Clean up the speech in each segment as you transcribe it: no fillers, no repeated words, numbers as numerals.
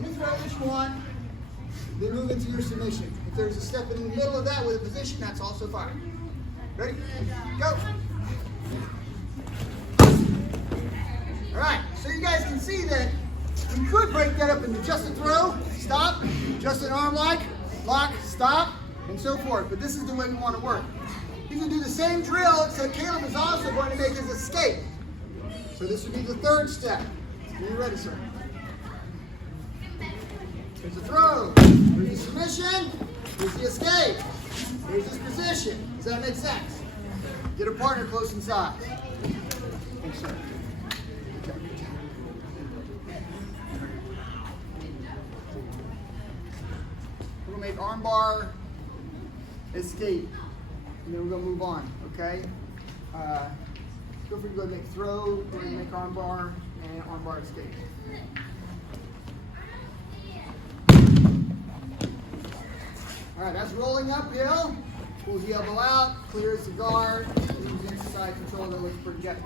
in the throw that you want, then move into your submission. If there's a step in the middle of that with a position, that's also fine. Ready? Go. All right, so you guys can see that you could break that up into just a throw, stop, just an arm lock, stop, and so forth. But this is the way we want to work. You can do the same drill, except Caleb is also going to make his escape. So this would be the third step. Are you ready, sir? Here's the throw. Here's the submission. Here's the escape. Here's his position. Does that make sense? Get a partner close in size. Thanks, sir. Good job, good job. We're going to make armbar, escape, and then we're going to move on, okay? Feel free to go ahead and make throw, go ahead and make armbar, and armbar escape. All right, that's rolling uphill. Pulls the elbow out, clears the guard, moves inside control. That looks pretty good.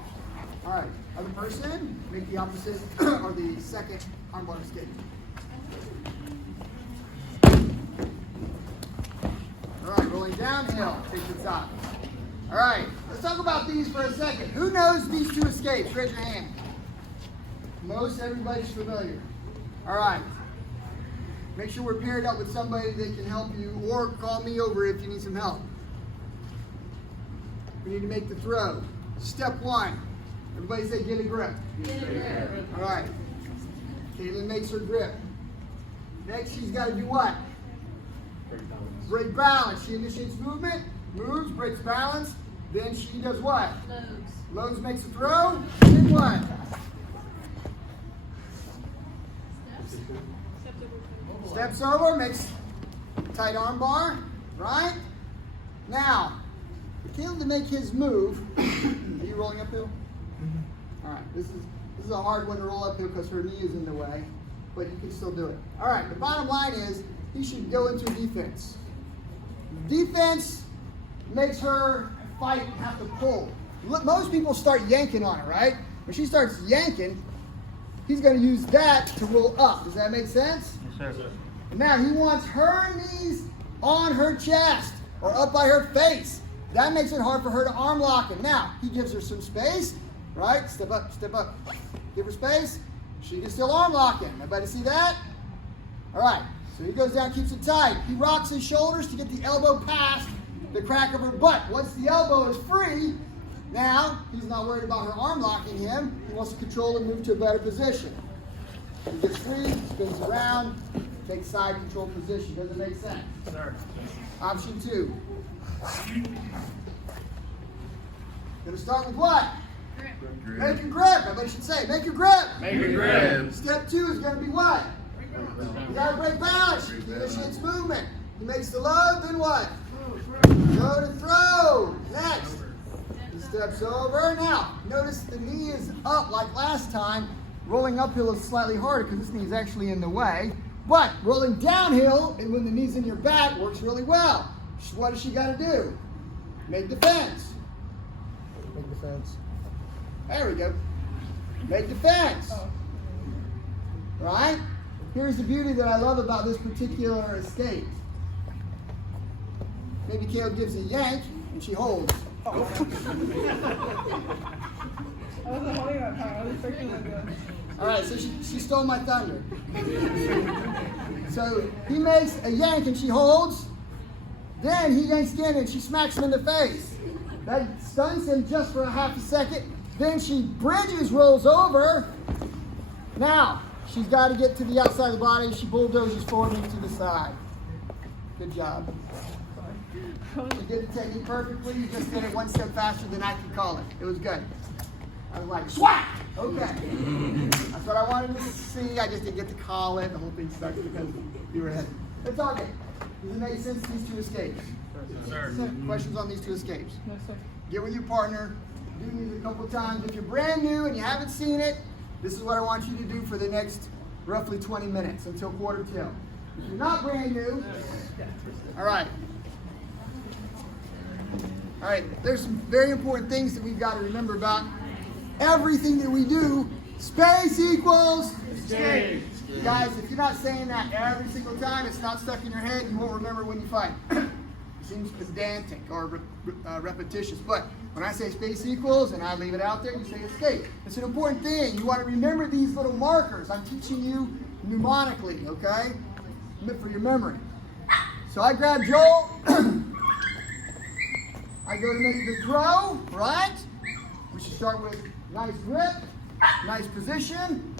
All right, other person, make the opposite or the second armbar escape. All right, rolling downhill, take the top. All right, let's talk about these for a second. Who knows these two escapes? Raise your hand. Most everybody's familiar. All right. Make sure we're paired up with somebody that can help you, or call me over if you need some help. We need to make the throw. Step one. Everybody say get a grip. Get a grip. All right. Caitlin makes her grip. Next, she's got to do what? Break balance. She initiates movement, moves, breaks balance. Then she does what? Loads. Loads makes a throw. Then what? Steps over, makes tight arm bar, right? Now, for Caleb to make his move, are you rolling uphill? All right, this is a hard one to roll uphill because her knee is in the way, but you can still do it. All right, the bottom line is he should go into defense. Defense makes her fight and have to pull. Most people start yanking on her, right? When she starts yanking, he's going to use that to roll up. Does that make sense? Yes, sir. Now he wants her knees on her chest or up by her face. That makes it hard for her to arm lock him. Now he gives her some space, right? Step up, step up. Give her space. She can still arm lock him. Everybody see that? All right. So he goes down, keeps it tight. He rocks his shoulders to get the elbow past the crack of her butt. Once the elbow is free, now he's not worried about her arm locking him. He wants to control and move to a better position. He gets free, spins around, takes side control position. Does it make sense? Sir. Option two. Gonna start with what? Grip. Make your grip. Everybody should say, make your grip. Make your grip. Step two is gonna be what? You gotta break balance. He initiates movement. He makes the load, then what? Go to throw. Next. He steps over. Now, notice the knee is up like last time. Rolling uphill is slightly harder because this knee is actually in the way. But rolling downhill, and when the knee's in your back, works really well. What does she got to do? Make defense. Make defense. There we go. Make defense. Right? Here's the beauty that I love about this particular escape. Maybe Caleb gives a yank, and she holds. I wasn't holding that time. I was freaking like that. All right, so she stole my thunder. So he makes a yank and she holds. Then he yanks again and she smacks him in the face. That stuns him just for a half a second. Then she bridges, rolls over. Now, she's got to get to the outside of the body. She bulldozes forward and to the side. Good job. You did the technique perfectly. You just did it one step faster than I could call it. It was good. I was like, swat! Okay. That's what I wanted to see. I just didn't get to call it. The whole thing sucked because you were ahead. It's all good. Does it make sense, these two escapes? Yes, sir. Questions on these two escapes? No, sir. Get with your partner. Do these a couple times. If you're brand new and you haven't seen it, this is what I want you to do for the next roughly 20 minutes until quarter till. If you're not brand new, all right. All right, there's some very important things that we've got to remember about everything that we do. Space equals Escape. Guys, if you're not saying that every single time, it's not stuck in your head, you won't remember when you fight. It seems pedantic or repetitious, but when I say space equals and I leave it out there, you say escape. It's an important thing. You want to remember these little markers. I'm teaching you mnemonically, okay? For your memory. So I grab Joel. I go to make the throw, right? We should start with nice grip, nice position,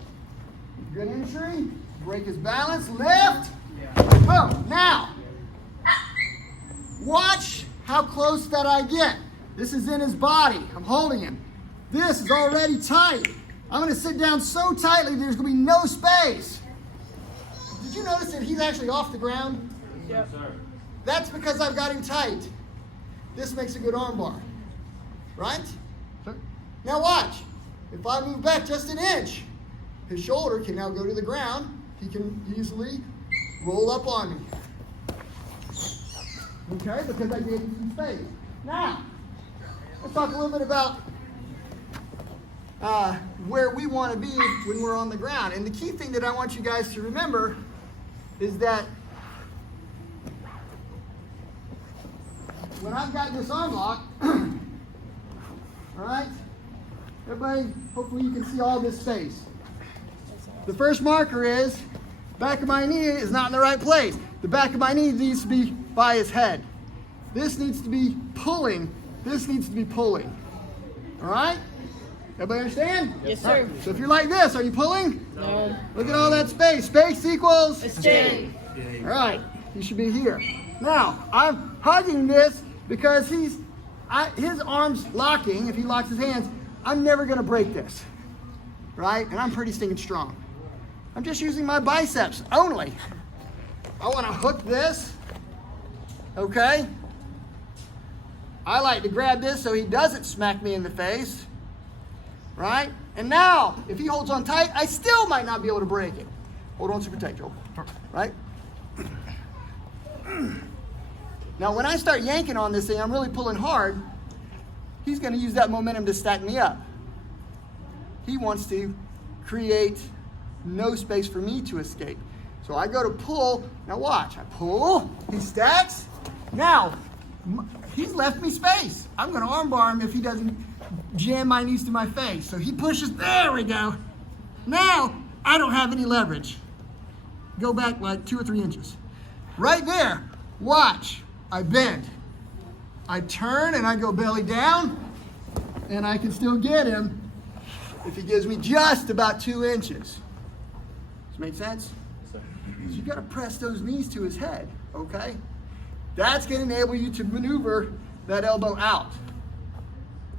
good entry, break his balance, lift, boom. Now, watch how close that I get. This is in his body. I'm holding him. This is already tight. I'm going to sit down so tightly there's going to be no space. Did you notice that he's actually off the ground? Yep. That's because I've got him tight. This makes a good armbar, right? Now watch. If I move back just an inch, his shoulder can now go to the ground. He can easily roll up on me. Okay, because I gave him some space. Now, let's talk a little bit about where we want to be when we're on the ground. And the key thing that I want you guys to remember is that when I've got this arm lock, all right, everybody, hopefully you can see all this space. The first marker is back of my knee is not in the right place. The back of my knee needs to be by his head. This needs to be pulling. This needs to be pulling. All right? Everybody understand? Yes, sir. So if you're like this, are you pulling? No. Look at all that space. Space equals? Escape. All right, he should be here. Now, I'm hugging this because his arm's locking. If he locks his hands, I'm never going to break this, right? And I'm pretty stinking strong. I'm just using my biceps only. I want to hook this, okay? I like to grab this so he doesn't smack me in the face, right? And now, if he holds on tight, I still might not be able to break it. Hold on super tight, Joel, right? Now, when I start yanking on this thing, I'm really pulling hard. He's going to use that momentum to stack me up. He wants to create no space for me to escape. So I go to pull. Now watch. I pull. He stacks. Now, he's left me space. I'm going to armbar him if he doesn't jam my knees to my face. So he pushes. There we go. Now, I don't have any leverage. Go back like 2 or 3 inches. Right there. Watch. I bend. I turn and I go belly down. And I can still get him if he gives me just about 2 inches. Does it make sense? So you got to press those knees to his head, okay? That's going to enable you to maneuver that elbow out.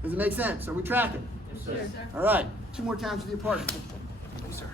Does it make sense? Are we tracking? Yes, sir. All right. 2 more times with your partner. Yes, sir.